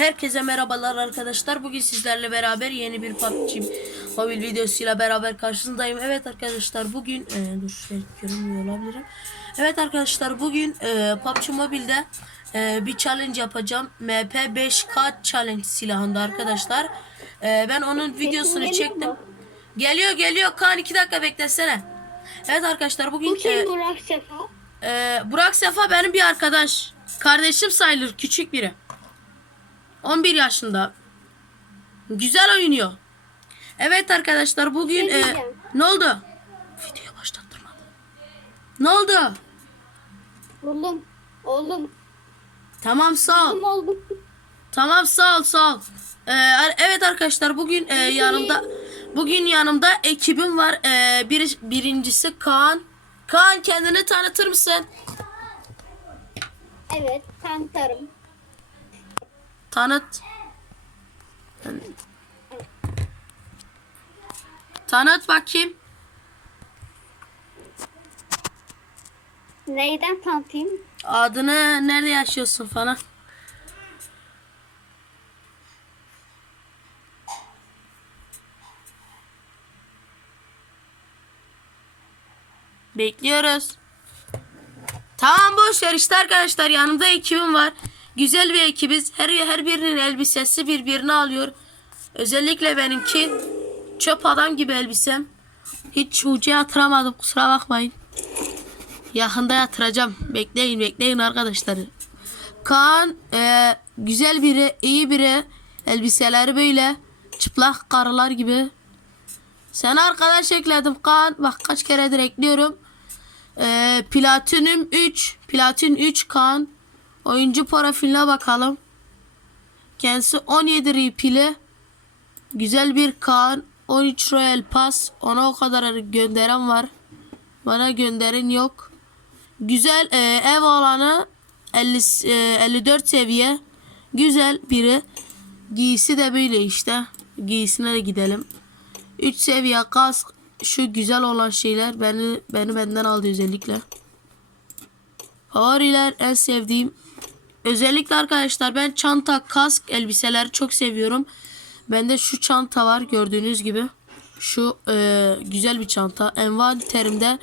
Herkese merhabalar arkadaşlar. Bugün sizlerle beraber yeni bir PUBG mobil videosuyla beraber karşınızdayım. Evet arkadaşlar bugün e, dur şöyle görünmüyor olabilirim. Evet arkadaşlar bugün e, PUBG Mobile'de e, bir challenge yapacağım. MP5K challenge silahında arkadaşlar. E, ben onun videosunu çektim. Geliyor geliyor. Kaan iki dakika beklesene. Evet arkadaşlar bugün Bu e, Burak Sefa? ee, Burak Sefa benim bir arkadaş. Kardeşim sayılır küçük biri. 11 yaşında. Güzel oynuyor. Evet arkadaşlar bugün Ne e, ne oldu? Videoyu başlattırmadım. Ne oldu? Oğlum. Oğlum. Tamam sağ ol. Oğlum. Tamam sağ ol sağ ol. Ee, evet arkadaşlar bugün e, yanımda bugün yanımda ekibim var. Ee, bir, birincisi Kaan. Kaan kendini tanıtır mısın? Evet. Kantarım. Tanıt. Tanıt bakayım. Neyden tanıtayım? Adını nerede yaşıyorsun falan. Bekliyoruz. Tamam boş ver işte arkadaşlar yanımda ekibim var. Güzel bir ekibiz. Her her birinin elbisesi birbirini alıyor. Özellikle benimki çöp adam gibi elbisem. Hiç ucuya yatıramadım kusura bakmayın. Yakında yatıracağım. Bekleyin bekleyin arkadaşlar. Kaan e, güzel biri, iyi biri. Elbiseleri böyle çıplak karılar gibi. Seni arkadaş ekledim Kaan. Bak kaç keredir ekliyorum. E, Platinum 3. Platin 3 Kaan. Oyuncu profiline bakalım. Kendisi 17 ripili. Güzel bir Kaan. 13 Royal Pass. Ona o kadar gönderen var. Bana gönderin yok. Güzel e, ev alanı 50, e, 54 seviye. Güzel biri. Giysi de böyle işte. Giysine de gidelim. 3 seviye kask. Şu güzel olan şeyler beni beni benden aldı özellikle. Favoriler en sevdiğim. Özellikle arkadaşlar ben çanta, kask, elbiseleri çok seviyorum. Bende şu çanta var gördüğünüz gibi. Şu e, güzel bir çanta. Envanterimde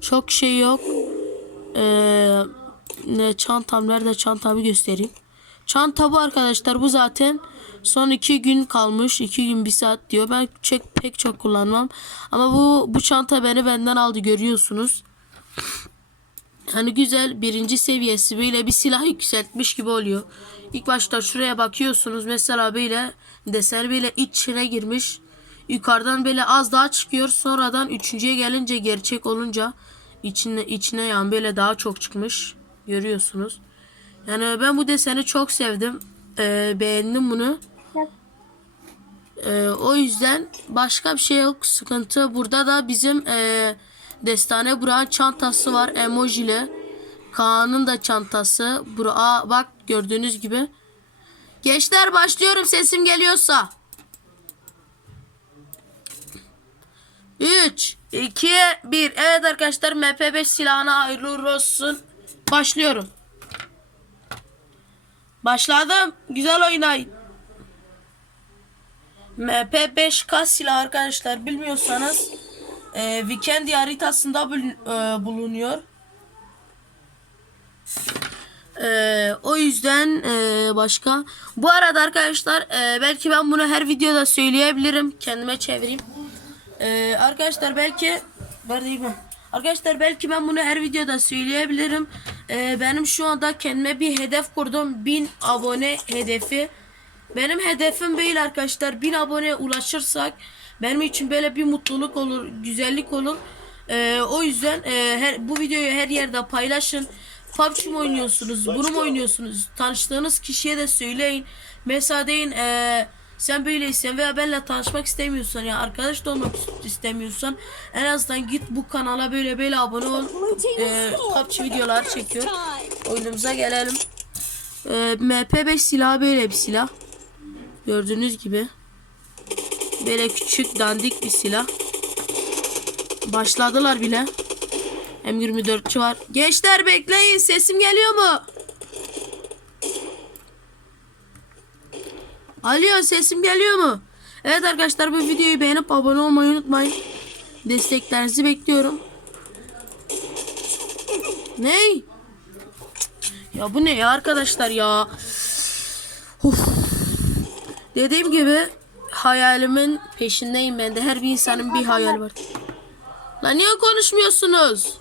çok şey yok. Ee, ne çantam nerede çantamı göstereyim. Çanta bu arkadaşlar bu zaten son iki gün kalmış iki gün bir saat diyor. Ben çok, pek çok kullanmam. Ama bu bu çanta beni benden aldı görüyorsunuz. Hani güzel birinci seviyesi böyle bir silah yükseltmiş gibi oluyor. İlk başta şuraya bakıyorsunuz mesela böyle desen böyle içine girmiş. Yukarıdan böyle az daha çıkıyor. Sonradan üçüncüye gelince gerçek olunca içine içine yani böyle daha çok çıkmış. Görüyorsunuz. Yani ben bu deseni çok sevdim. Ee, beğendim bunu. Ee, o yüzden başka bir şey yok. Sıkıntı. Burada da bizim e, Destane Burak'ın çantası var. Emojili. Kaan'ın da çantası. Burak'a bak gördüğünüz gibi. Gençler başlıyorum sesim geliyorsa. 3, 2, 1. Evet arkadaşlar MP5 silahına hayırlı olsun. Başlıyorum. Başladım. Güzel oynayın. MP5K silah arkadaşlar bilmiyorsanız e, Weekend haritasında bul- e, bulunuyor. E, o yüzden e, başka. Bu arada arkadaşlar e, belki ben bunu her videoda söyleyebilirim. Kendime çevireyim. Ee, arkadaşlar belki var değil mi? Arkadaşlar belki ben bunu her videoda söyleyebilirim. Ee, benim şu anda kendime bir hedef kurdum. 1000 abone hedefi. Benim hedefim böyle arkadaşlar. 1000 abone ulaşırsak benim için böyle bir mutluluk olur, güzellik olur. Ee, o yüzden e, her, bu videoyu her yerde paylaşın. PUBG mi oynuyorsunuz? Bunu mu oynuyorsunuz? Tanıştığınız kişiye de söyleyin. Mesela deyin eee sen böyleysen veya benimle tanışmak istemiyorsan ya arkadaş da olmak istemiyorsan en azından git bu kanala böyle böyle abone ol. Ee, PUBG videolar çekiyor. Oyunumuza gelelim. Ee, MP5 silahı böyle bir silah. Gördüğünüz gibi. Böyle küçük dandik bir silah. Başladılar bile. M24'çü var. Gençler bekleyin sesim geliyor mu? Alo sesim geliyor mu? Evet arkadaşlar bu videoyu beğenip abone olmayı unutmayın. Desteklerinizi bekliyorum. Ney? Ya bu ne ya arkadaşlar ya? Uf. Dediğim gibi hayalimin peşindeyim ben de. Her bir insanın bir hayali var. Lan niye konuşmuyorsunuz?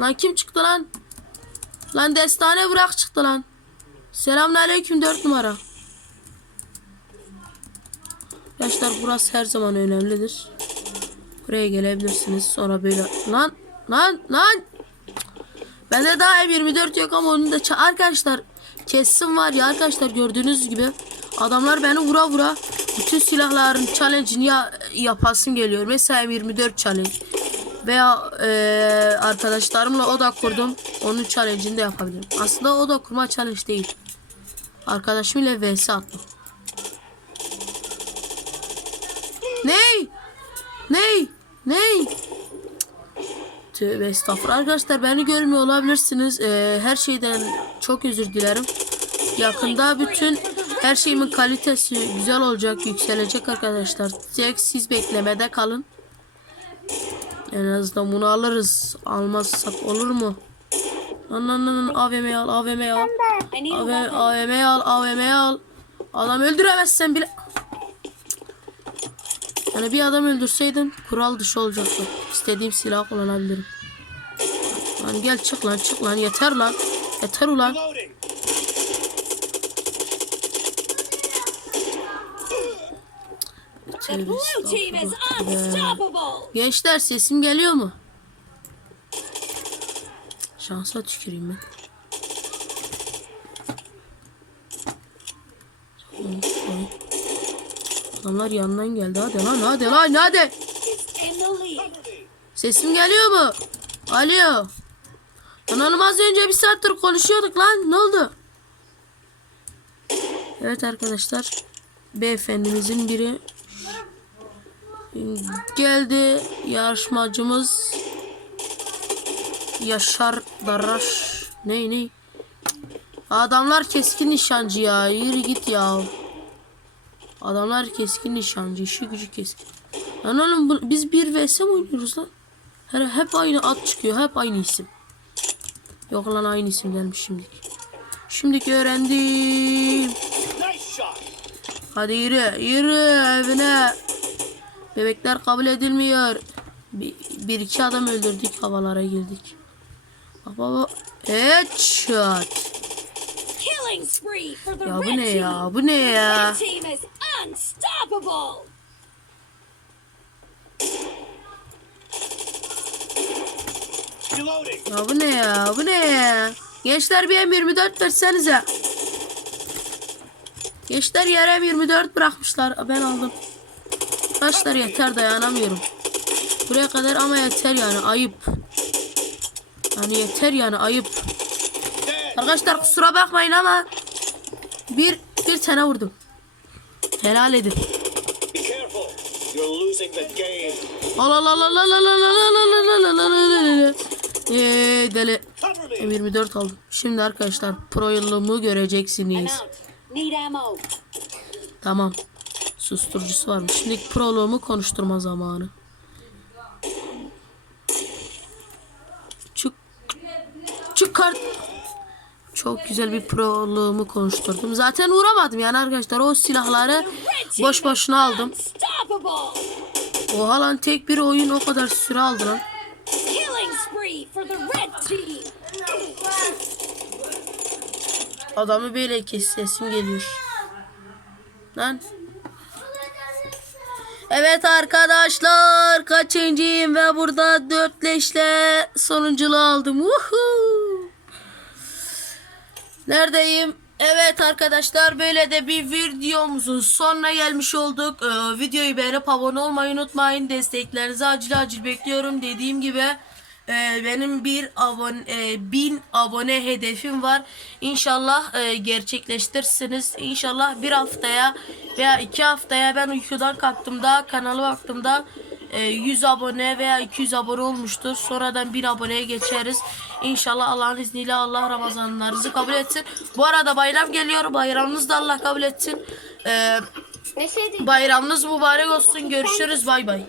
Lan kim çıktı lan? Lan destane bırak çıktı lan. Selamünaleyküm 4 numara. Arkadaşlar burası her zaman önemlidir. Buraya gelebilirsiniz. Sonra böyle lan lan lan. Bende daha M24 yok ama onu da arkadaşlar kesin var ya arkadaşlar gördüğünüz gibi adamlar beni vura vura bütün silahların challenge'ini ya- yapasım geliyor. Mesela M24 challenge veya eee, arkadaşlarımla oda kurdum. Onun challenge'ini de yapabilirim. Aslında oda kurma challenge değil. Arkadaşımla vs attım. Ney? Ney? Ney? Tövbe estağfurullah. Arkadaşlar beni görmüyor olabilirsiniz. Ee, her şeyden çok özür dilerim. Yakında bütün her şeyimin kalitesi güzel olacak, yükselecek arkadaşlar. Tek siz beklemede kalın. En azından bunu alırız. Almazsak olur mu? Lan lan lan AVM'yi al, AVM'yi al. AVM, al, AVM'yi al. Adam öldüremezsen bile... Yani bir adam öldürseydim kural dışı olacaktı. İstediğim silah kullanabilirim. Lan gel çık lan çık lan yeter lan. Yeter ulan. Gençler sesim geliyor mu? Şansa tüküreyim ben. Adamlar yandan geldi. Hadi lan hadi lan hadi. Sesim geliyor mu? Alo. Lan az önce bir saattir konuşuyorduk lan. Ne oldu? Evet arkadaşlar. Beyefendimizin biri geldi. Yarışmacımız Yaşar Daraş. Ney ney? Adamlar keskin nişancı ya. Yürü git ya. Adamlar keskin nişancı. işi gücü keskin. Lan oğlum bu- biz bir vs mi oynuyoruz lan? Her, hep aynı ad çıkıyor. Hep aynı isim. Yok lan aynı isim gelmiş şimdilik. Şimdilik öğrendim. Hadi yürü. Yürü evine. Bebekler kabul edilmiyor. Bir, bir iki adam öldürdük. Havalara girdik. Bak baba. Headshot. Ya bu ne ya? Bu ne ya? Red team is unstoppable. Reloading. Ya bu ne ya? Bu ne ya? Gençler bir M24 versenize. Gençler yere M24 bırakmışlar. Ben aldım. Arkadaşlar yeter dayanamıyorum. Buraya kadar ama yeter yani ayıp. Yani yeter yani ayıp. Arkadaşlar kusura bakmayın ama bir bir tane vurdum. Helal edin. Al al al al al al al al al al al al deli. Cover me. M24 aldım. Şimdi arkadaşlar pro yılımı göreceksiniz. Tamam. Susturucusu varmış. Şimdi proluğumu konuşturma zamanı. Çık. Çıkart. Çok güzel bir proluğumu konuşturdum. Zaten uğramadım yani arkadaşlar. O silahları boş boşuna aldım. Oha lan tek bir oyun o kadar süre aldı lan. Adamı böyle kes sesim geliyor. Lan. Evet arkadaşlar kaçıncıyım ve burada dört leşle sonunculuğu aldım. Woohoo. Neredeyim? Evet arkadaşlar böyle de bir videomuzun sonuna gelmiş olduk. Ee, videoyu beğenip abone olmayı unutmayın. Desteklerinizi acil acil bekliyorum. Dediğim gibi e, benim bir abone e, bin abone hedefim var. İnşallah e, gerçekleştirirsiniz. İnşallah bir haftaya veya iki haftaya ben uykudan kalktığımda kanalı baktığımda e, 100 abone veya 200 abone olmuştur. Sonradan 1000 aboneye geçeriz. İnşallah Allah'ın izniyle Allah Ramazanlarınızı kabul etsin. Bu arada bayram geliyor. Bayramınızı da Allah kabul etsin. Ee, bayramınız mübarek olsun. Görüşürüz. Bay bay.